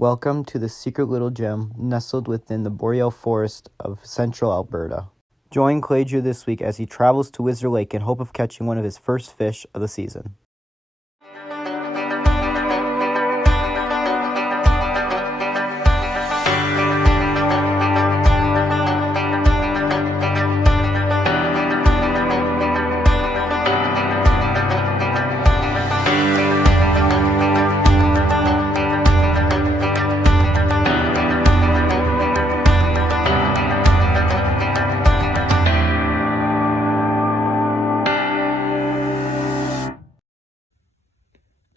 Welcome to the secret little gem nestled within the boreal forest of central Alberta. Join Clay Drew this week as he travels to Whistler Lake in hope of catching one of his first fish of the season.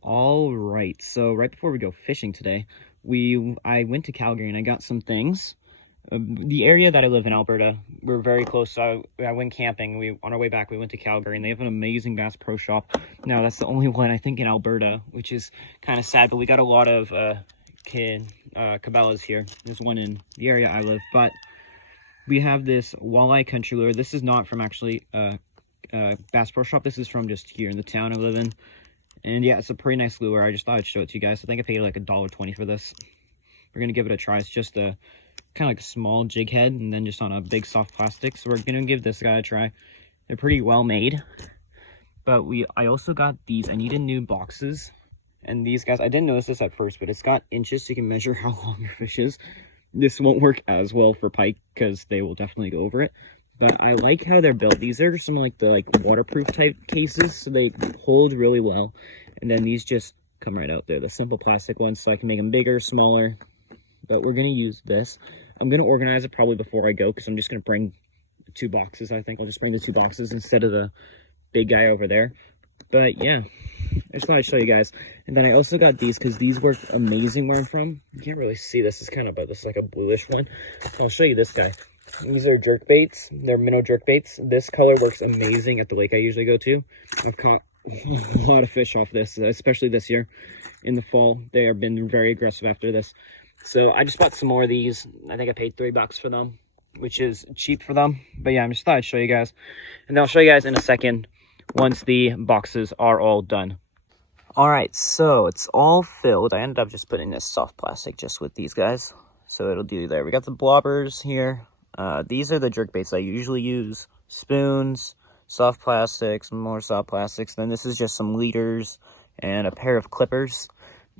All right, so right before we go fishing today, I went to Calgary and I got some things. The area that I live in, Alberta, we're very close. So I went camping. On our way back, we went to Calgary, and they have an amazing Bass Pro Shop. Now, that's the only one, I think, in Alberta, which is kind of sad, but we got a lot of Cabela's here. There's one in the area I live, but we have this walleye country lure. This is not from actually Bass Pro Shop. This is from just here in the town I live in. And yeah, it's a pretty nice lure. I just thought I'd show it to you guys. I think I paid like $1.20 for this. We're going to give it a try. It's just a kind of like a small jig head and then just on a big soft plastic. So we're going to give this guy a try. They're pretty well made. But I also got these. I needed new boxes. And these guys, I didn't notice this at first, but it's got inches so you can measure how long your fish is. This won't work as well for pike because they will definitely go over it. But I like how they're built. These are some like the waterproof type cases, so they hold really well. And then these just come right out there, the simple plastic ones, so I can make them bigger, smaller. But we're gonna use this. I'm gonna organize it probably before I go because I'm just gonna bring 2 boxes. I think I'll just bring the 2 boxes instead of the big guy over there. But yeah, I just thought I'd show you guys. And then I also got these because these work amazing where I'm from. You can't really see this. It's kind of this is like a bluish one. I'll show you this guy. These are jerk baits. They're minnow jerk baits. This color works amazing at the lake I usually go to. I've caught a lot of fish off this, especially this year in the fall. They have been very aggressive after this. So I just bought some more of these. I think I paid $3 for them, which is cheap for them. But yeah, I just thought I'd show you guys. And then I'll show you guys in a second once the boxes are all done. All right, so it's all filled. I ended up just putting this soft plastic just with these guys. So it'll do there. We got the blobbers here. These are the jerk baits I usually use. Spoons, soft plastics, more soft plastics. Then this is just some leaders and a pair of clippers.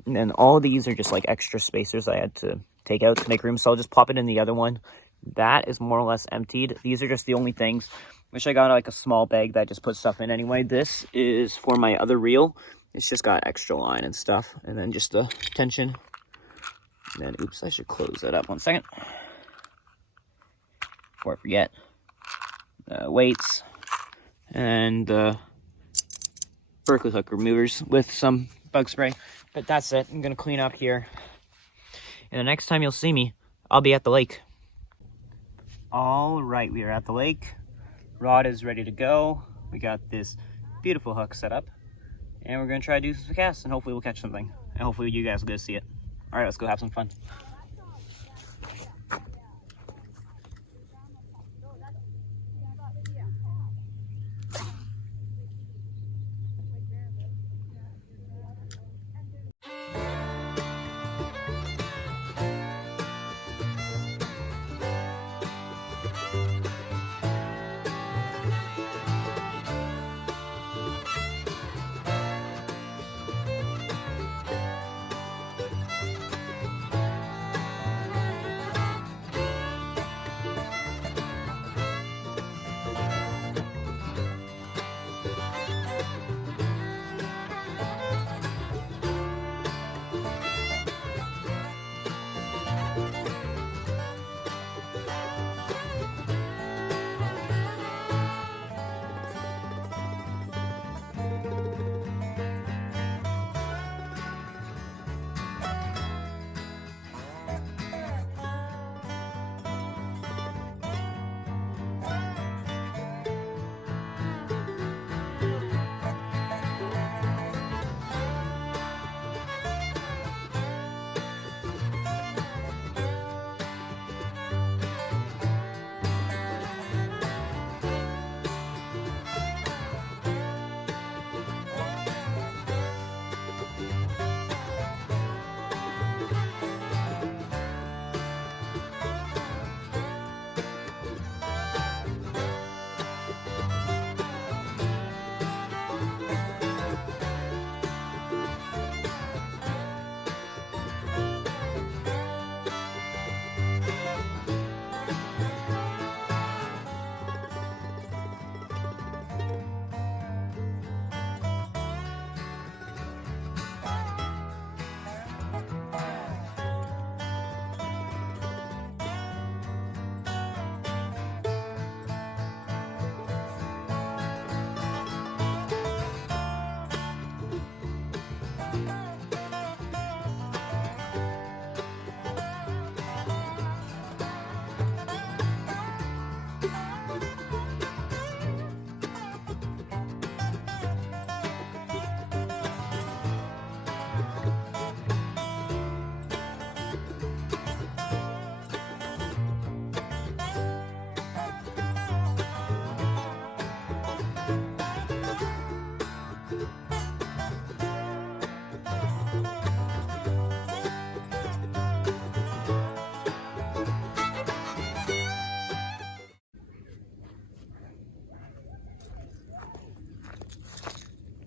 And then all of these are just like extra spacers I had to take out to make room. So I'll just pop it in the other one. That is more or less emptied. These are just the only things. Wish I got like a small bag that just puts stuff in anyway. This is for my other reel. It's just got extra line and stuff. And then just the tension. And then, oops, I should close that up 1 second. Before I forget, weights and Berkeley hook removers with some bug spray. But that's it. I'm gonna clean up here, and the next time you'll see me, I'll be at the lake. All right, we are at the lake. Rod is ready to go. We got this beautiful hook set up, and we're gonna try to do some casts, and hopefully we'll catch something, and hopefully you guys will go see it. All right, let's go have some fun.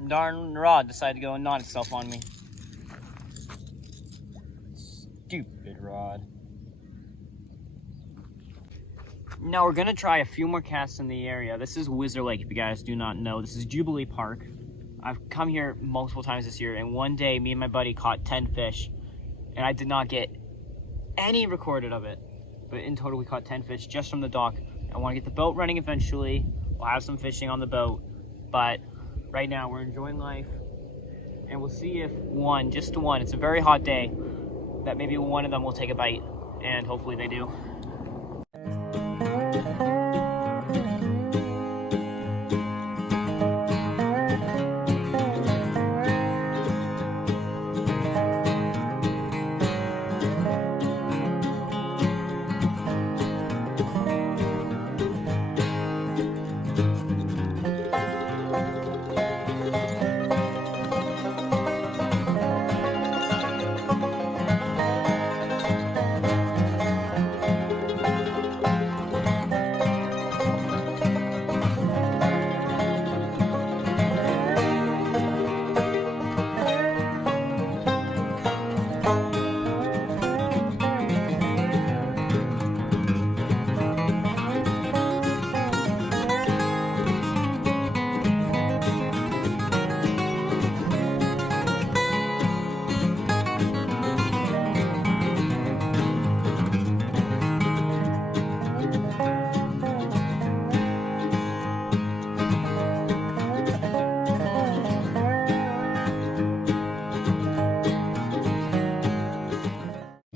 darn rod decided to go and knot itself on me. Stupid rod. Now we're gonna try a few more casts in the area. This is Whistler Lake, if you guys do not know. This is Jubilee Park. I've come here multiple times this year, and one day me and my buddy caught 10 fish, and I did not get any recorded of it. But in total, we caught 10 fish just from the dock. I want to get the boat running eventually. We'll have some fishing on the boat, but right now we're enjoying life, and we'll see if one, just one, it's a very hot day, that maybe one of them will take a bite, and hopefully they do.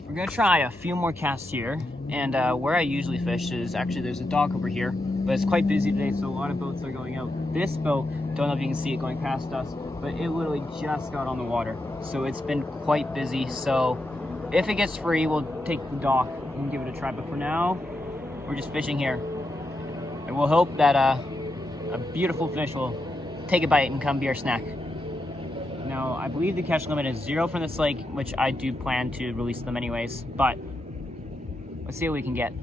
We're gonna try a few more casts here, and where I usually fish is actually there's a dock over here, but it's quite busy today, so a lot of boats are going out. This boat, don't know if you can see it going past us, but it literally just got on the water, so it's been quite busy. So if it gets free, we'll take the dock and give it a try, but for now we're just fishing here, and we'll hope that a beautiful fish will take a bite and come be our snack. Now, I believe the catch limit is 0 from this lake, which I do plan to release them anyways, but let's see what we can get.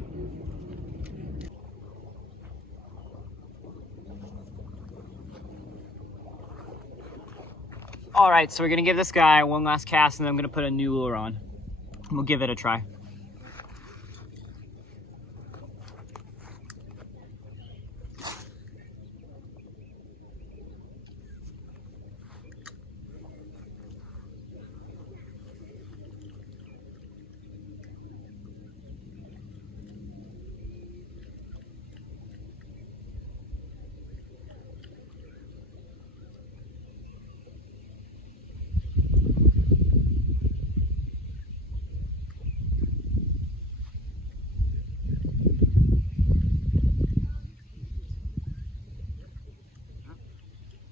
All right, so we're gonna give this guy one last cast, and then I'm gonna put a new lure on. We'll give it a try.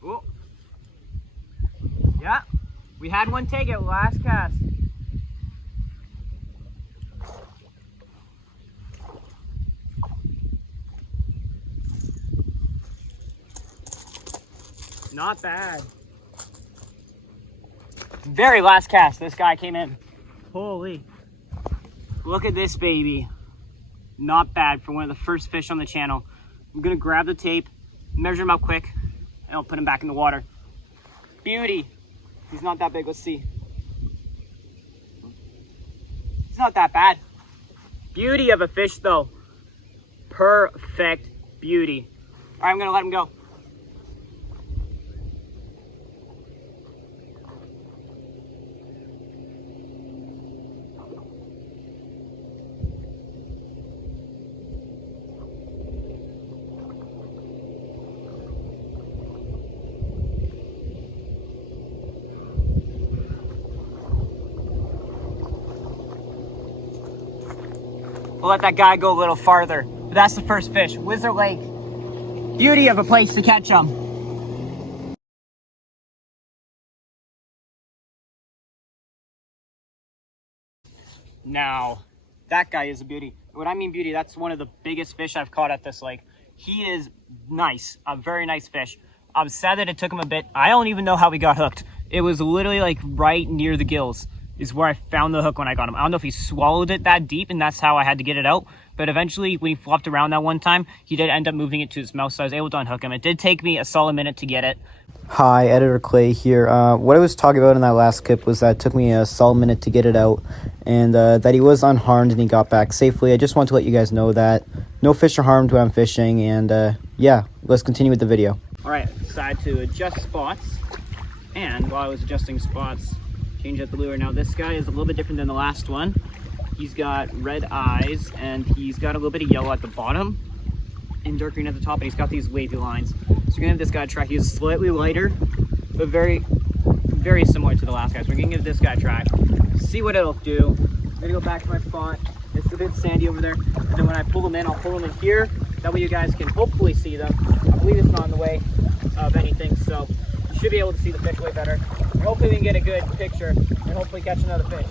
Oh. Yeah, we had one take it last cast. Not bad. Very last cast, this guy came in. Holy. Look at this baby. Not bad for one of the first fish on the channel. I'm gonna grab the tape, measure him up quick, and I'll put him back in the water. Beauty. He's not that big, let's see. He's not that bad. Beauty of a fish though. Perfect beauty. All right, I'm gonna let him go. We'll let that guy go a little farther. But that's the first fish. Whistler Lake. Beauty of a place to catch them. Now, that guy is a beauty. When I mean beauty, that's one of the biggest fish I've caught at this lake. He is nice, a very nice fish. I'm sad that it took him a bit. I don't even know how we got hooked. It was literally like right near the gills. is where I found the hook when I got him. I don't know if he swallowed it that deep and that's how I had to get it out. But eventually, when he flopped around that one time, he did end up moving it to his mouth, so I was able to unhook him. It did take me a solid minute to get it. Hi, Editor Clay here. What I was talking about in that last clip was that it took me a solid minute to get it out, and that he was unharmed and he got back safely. I just want to let you guys know that no fish are harmed when I'm fishing, and yeah, let's continue with the video. All right, decided to adjust spots, and while I was adjusting spots, change up the lure. Now this guy is a little bit different than the last one. He's got red eyes, and he's got a little bit of yellow at the bottom and dark green at the top, and he's got these wavy lines. So we're gonna have this guy try. He's slightly lighter, but very similar to the last guy. So we're gonna give this guy a try, see what it'll do. I'm gonna go back to my spot. It's a bit sandy over there, and then when I pull them in, I'll pull them in here. That way you guys can hopefully see them. I believe it's not in the way of anything, so you should be able to see the fish way better. And hopefully we can get a good picture and hopefully catch another fish.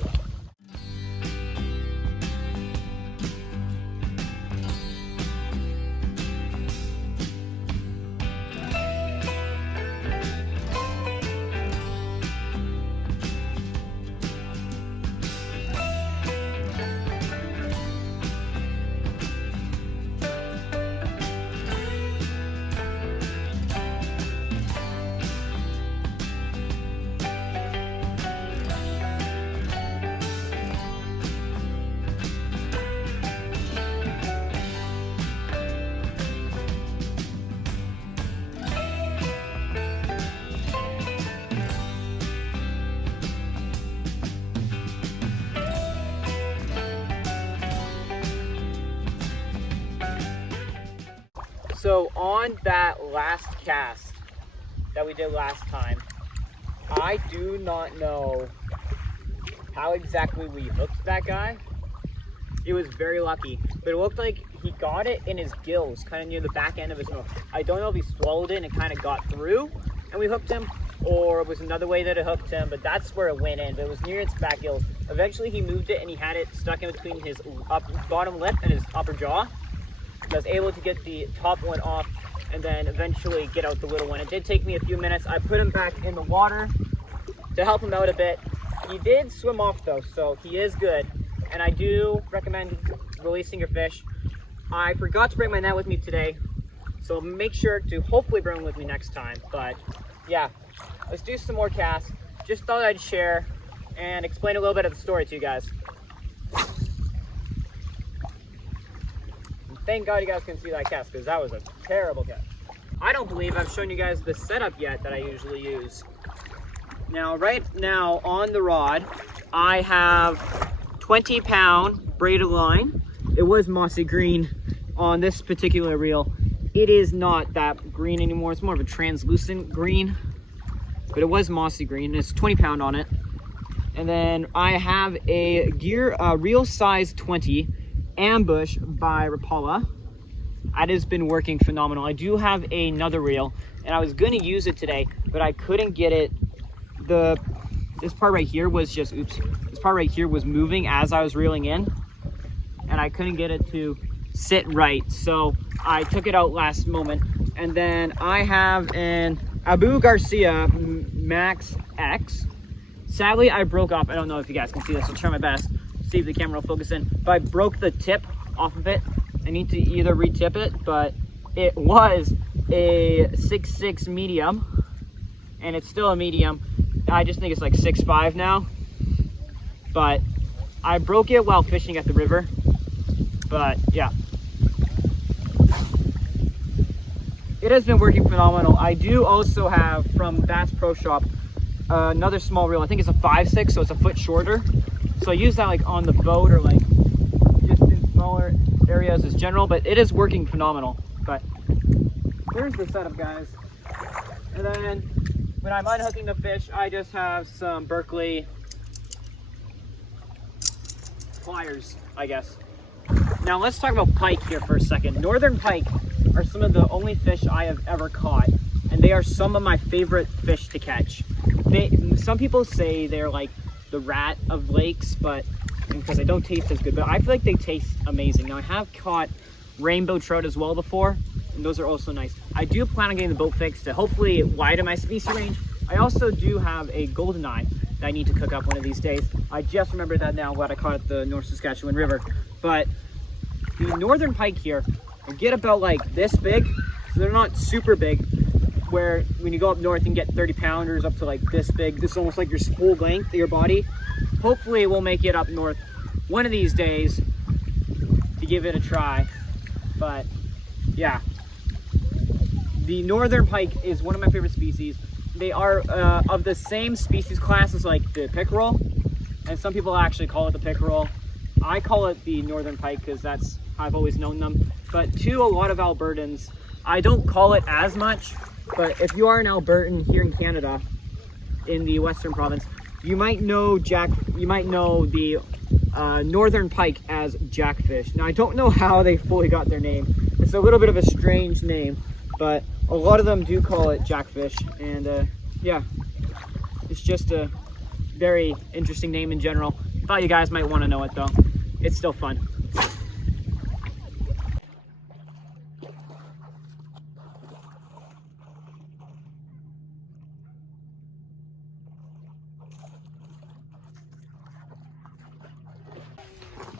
So on that last cast that we did last time, I do not know how exactly we hooked that guy. It was very lucky, but it looked like he got it in his gills, kind of near the back end of his mouth. I don't know if he swallowed it and it kind of got through and we hooked him, or it was another way that it hooked him, but that's where it went in, but it was near its back gills. Eventually he moved it and he had it stuck in between his bottom lip and his upper jaw. I was able to get the top one off and then eventually get out the little one. It did take me a few minutes. I put him back in the water to help him out a bit. He did swim off though, so he is good. And I do recommend releasing your fish. I forgot to bring my net with me today, so make sure to hopefully bring them with me next time. But yeah, let's do some more casts. Just thought I'd share and explain a little bit of the story to you guys. Thank God you guys can see that cast, because that was a terrible cast. I don't believe I've shown you guys the setup yet that I usually use. Now, right now on the rod, I have 20-pound braided line. It was mossy green on this particular reel. It is not that green anymore. It's more of a translucent green, but it was mossy green. It's 20-pound on it. And then I have a reel size 20 ambush by Rapala. That has been working phenomenal. I do have another reel and I was going to use it today, but I couldn't get it. This part right here was just this part right here was moving as I was reeling in, and I couldn't get it to sit right, so I took it out last moment. And then I have an Abu Garcia Max X. Sadly, I broke off. I don't know if you guys can see this. I'll try my best. See if the camera will focus in, but I broke the tip off of it. I need to either re-tip it, but it was a 6.6 medium and it's still a medium. I just think it's like 6.5 now, but I broke it while fishing at the river. But yeah, it has been working phenomenal. I do also have from Bass Pro Shop another small reel. I think it's a 5.6, so it's a foot shorter. So I use that like on the boat or like just in smaller areas as general, but it is working phenomenal. But there's the setup, guys. And then when I'm unhooking the fish, I just have some Berkeley pliers, I guess. Now let's talk about pike here for a second. Northern pike are some of the only fish I have ever caught, and they are some of my favorite fish to catch. Some people say they're like the rat of lakes, but because they don't taste as good, but I feel like they taste amazing. Now I have caught rainbow trout as well before, and those are also nice. I do plan on getting the boat fixed to hopefully widen my species range. I also do have a goldeneye that I need to cook up one of these days. I just remembered that now, what I caught at the North Saskatchewan River. But the northern pike here get about like this big, so they're not super big, where when you go up north you can get 30 pounders up to like this big. This is almost like your whole length of your body. Hopefully we'll make it up north one of these days to give it a try. But yeah, the northern pike is one of my favorite species. They are of the same species class as like the pickerel, and some people actually call it the pickerel. I call it the northern pike because that's how I've always known them. But to a lot of Albertans, I don't call it as much. But if you are an Albertan here in Canada, in the Western province, you might know the northern pike as jackfish. Now I don't know how they fully got their name. It's a little bit of a strange name, but a lot of them do call it jackfish. And yeah, it's just a very interesting name in general. Thought you guys might want to know it though. It's still fun.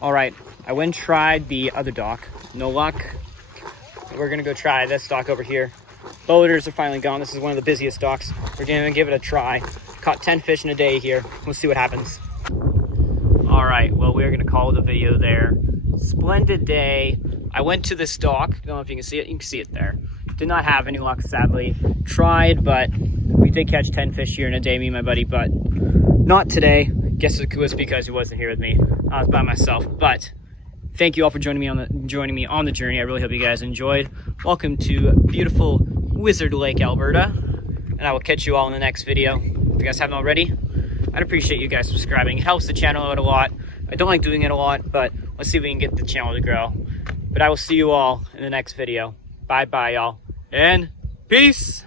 All right, I went and tried the other dock. No luck. We're gonna go try this dock over here. Boaters are finally gone. This is one of the busiest docks. We're gonna give it a try. Caught 10 fish in a day here. We'll see what happens. All right, well, we're gonna call the video there. Splendid day. I went to this dock. I don't know if you can see it. You can see it there. Did not have any luck, sadly. Tried, but we did catch 10 fish here in a day, me and my buddy, but not today. Guess it was because he wasn't here with me. I was by myself. But thank you all for joining me on the journey. I really hope you guys enjoyed. Welcome to beautiful Wizard Lake, Alberta, and I will catch you all in the next video. If you guys haven't already, I'd appreciate you guys subscribing. It helps the channel out a lot. I don't like doing it a lot, but let's see if we can get the channel to grow. But I will see you all in the next video. Bye bye, y'all, and peace.